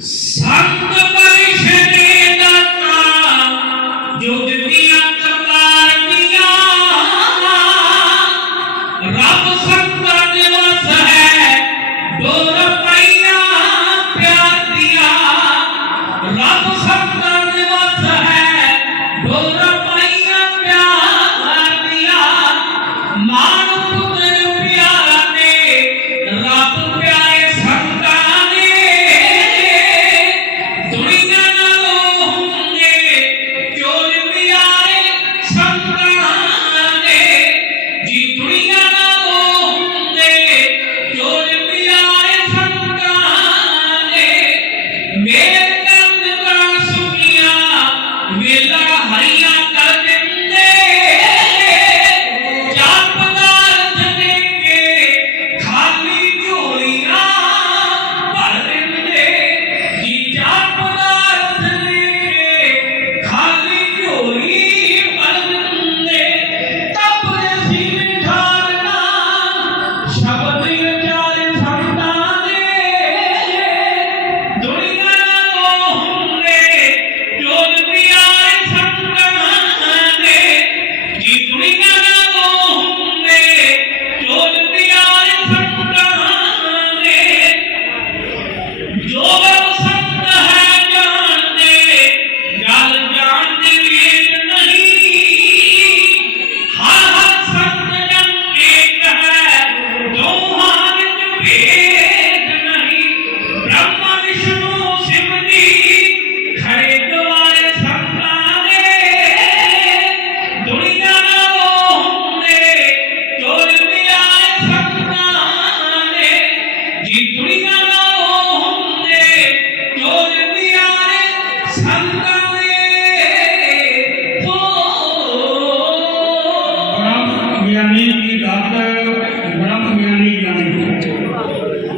Sanda amarilla,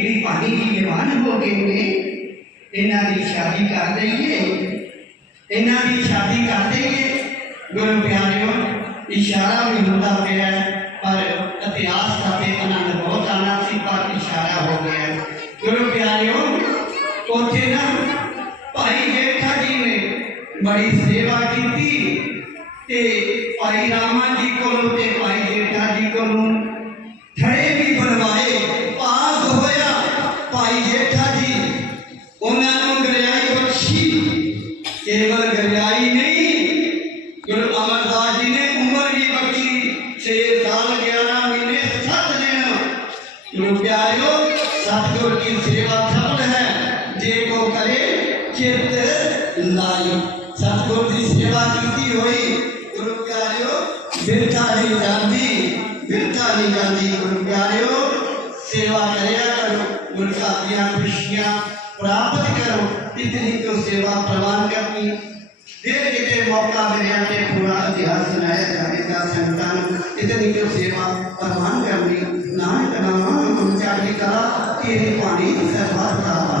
بھی پانی کی دیوان ہو گئے نے انہاں دی شادی کر دیں گے انہاں دی شادی کر دیں گے گرو پیاریوں، اشارہ بھی ہوتا پیا ہے، پر اتہاس کا تے آنند بہت آنا سی، پر اشارہ ہو گیا ہے۔ گرو پیاریوں، اوتھے نا بھائی جیٹھا جی نے بڑی سیوا کیتی، تے بھائی راما جی کو تے بھائی جیٹھا جی کو کیول گریائی نہیں جو امرداز جی نے عمر بھی بخشی چھ سال گیارہ مہینے سات دن۔ جو پیاریو ساتھیوں کی سیوا سفل ہے، جے کو کرے چرت لائی۔ ساتھیوں کی سیوا کیتی ہوئی جو پیاریو برتا نہیں جاندی برتا نہیں جاندی۔ جو پیاریو سیوا کریا کرو ان کا خوشیاں پراپت کرو۔ اتنی تو سیوا پروان کرنی دیر کتے موقع ملیا کہ پورا اتہاس سنایا، جانے کا سنتان، اتنی تو سیوا پروان کرنی۔ نام کلام ہم چاہیے کلا تیرے پانی سے بات کا